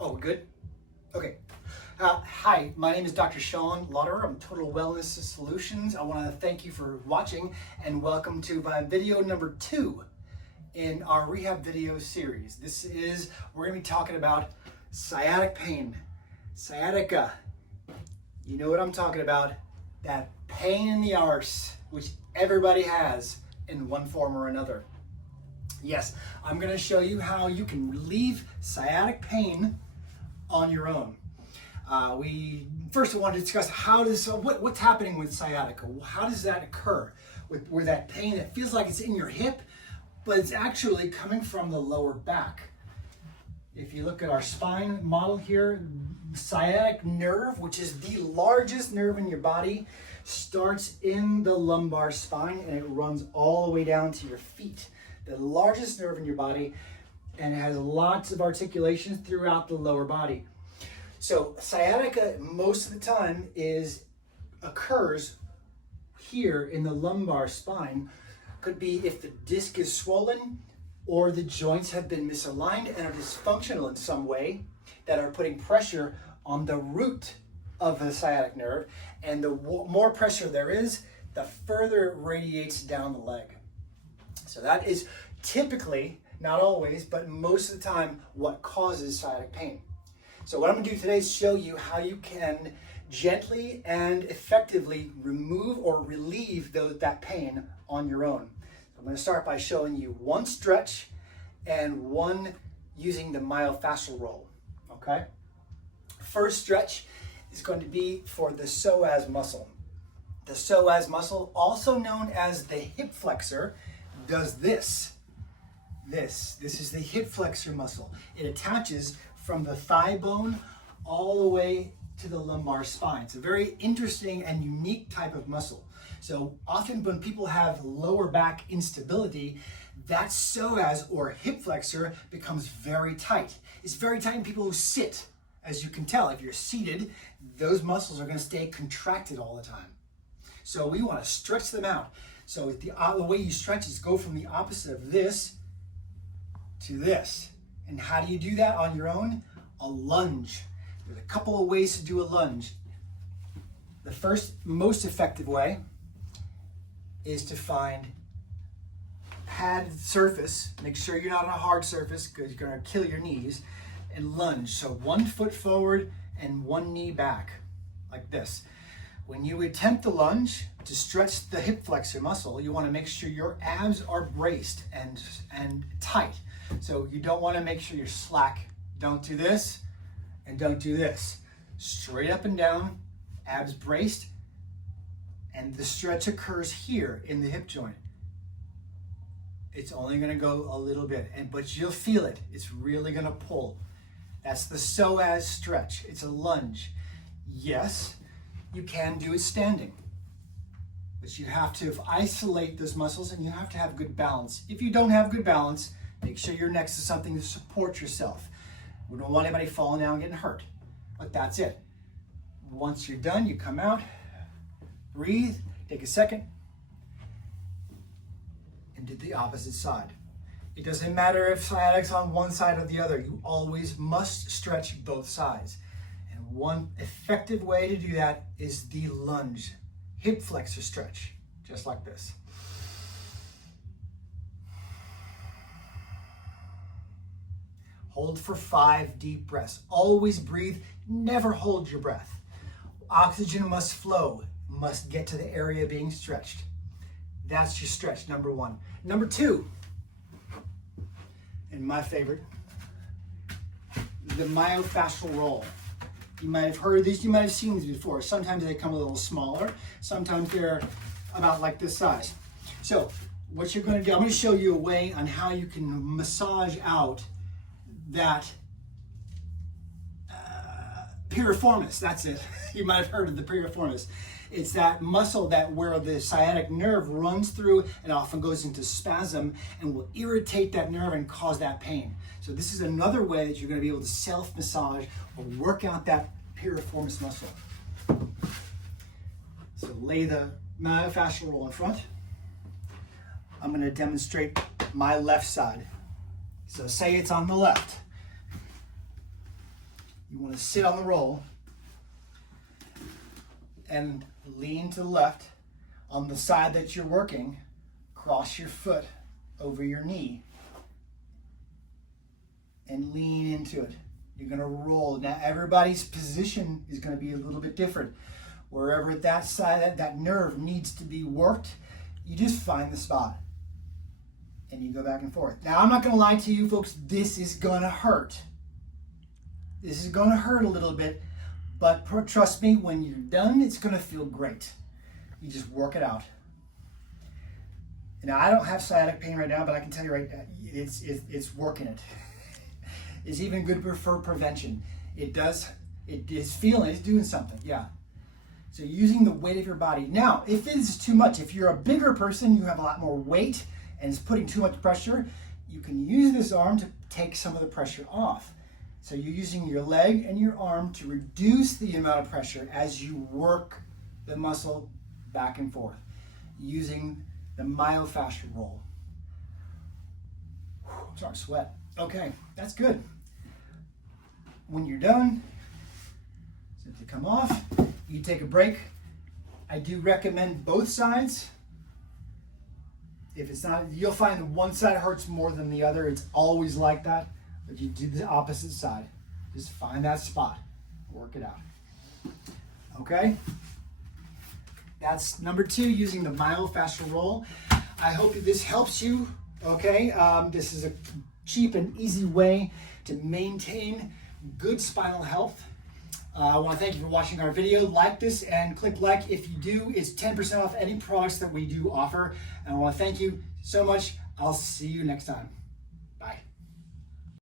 Oh, good? Okay. Hi, my name is Dr. Sean Lauderer. I'm Total Wellness Solutions. I want to thank you for watching and welcome to my video number 2 in our rehab video series. We're going to be talking about sciatic pain, sciatica. You know what I'm talking about. That pain in the arse, which everybody has in one form or another. Yes, I'm going to show you how you can relieve sciatic pain on your own. We first want to discuss what's happening with sciatica. How does that occur? Where that pain that feels like it's in your hip, but it's actually coming from the lower back. If you look at our spine model here, sciatic nerve, which is the largest nerve in your body, starts in the lumbar spine and it runs all the way down to your feet. The largest nerve in your body, and it has lots of articulations throughout the lower body. So sciatica most of the time occurs here in the lumbar spine. Could be if the disc is swollen or the joints have been misaligned and are dysfunctional in some way that are putting pressure on the root of the sciatic nerve. And the more pressure there is, the further it radiates down the leg. So that is typically, not always, but most of the time what causes sciatic pain. So what I'm going to do today is show you how you can gently and effectively remove or relieve that pain on your own. I'm going to start by showing you one stretch and one using the myofascial roll. Okay? First stretch is going to be for the psoas muscle. The psoas muscle, also known as the hip flexor, does this. This is the hip flexor muscle. It attaches from the thigh bone all the way to the lumbar spine. It's a very interesting and unique type of muscle. So often when people have lower back instability, that psoas or hip flexor becomes very tight. It's very tight in people who sit. As you can tell, if you're seated, those muscles are going to stay contracted all the time. So we want to stretch them out. So the way you stretch is go from the opposite of this to this. And how do you do that on your own? A lunge. There's a couple of ways to do a lunge. The first, most effective way is to find padded surface. Make sure you're not on a hard surface because you're going to kill your knees. And lunge. So 1 foot forward and 1 knee back, like this. When you attempt the lunge to stretch the hip flexor muscle, you want to make sure your abs are braced and tight. So you don't want to make sure you're slack. Don't do this and don't do this. Straight up and down, abs braced, and the stretch occurs here in the hip joint. It's only going to go a little bit, but you'll feel it. It's really going to pull. That's the psoas stretch. It's a lunge. Yes, you can do it standing, but you have to isolate those muscles and you have to have good balance. If you don't have good balance, make sure you're next to something to support yourself. We don't want anybody falling down and getting hurt, but that's it. Once you're done, you come out, breathe, take a second, and do the opposite side. It doesn't matter if sciatic's on one side or the other. You always must stretch both sides. And one effective way to do that is the lunge, hip flexor stretch, just like this. Hold for 5 deep breaths. Always breathe, never hold your breath. Oxygen must flow, must get to the area being stretched. That's your stretch, number 1. Number 2, and my favorite, the myofascial roll. You might have heard of these, you might have seen these before. Sometimes they come a little smaller, sometimes they're about like this size. So what you're going to do, I'm going to show you a way on how you can massage out that piriformis. That's it. You might have heard of the piriformis. It's that muscle where the sciatic nerve runs through and often goes into spasm and will irritate that nerve and cause that pain. So this is another way that you're going to be able to self-massage or work out that piriformis muscle. So lay the myofascial roll in front. I'm going to demonstrate my left side. So say it's on the left. You want to sit on the roll and lean to the left. On the side that you're working, cross your foot over your knee and lean into it. You're going to roll. Now everybody's position is going to be a little bit different. Wherever that side, that nerve needs to be worked, you just find the spot and you go back and forth. Now I'm not going to lie to you folks, this is going to hurt. This is going to hurt a little bit, but trust me, when you're done, it's going to feel great. You just work it out. Now I don't have sciatic pain right now, but I can tell you right now, it's working it. It's even good for prevention. It is feeling, it's doing something, yeah. So using the weight of your body. Now, if this is too much, if you're a bigger person, you have a lot more weight and it's putting too much pressure, you can use this arm to take some of the pressure off. So you're using your leg and your arm to reduce the amount of pressure as you work the muscle back and forth, using the myofascial roll. I'm starting to sweat. Okay, that's good. When you're done, simply come off. You take a break. I do recommend both sides. If it's not, you'll find that one side hurts more than the other. It's always like that. But you do the opposite side. Just find that spot. Work it out. Okay? That's number 2, using the myofascial roll. I hope this helps you. Okay? This is a cheap and easy way to maintain good spinal health. I want to thank you for watching our video. Like this and click like if you do. It's 10% off any products that we do offer. And I want to thank you so much. I'll see you next time.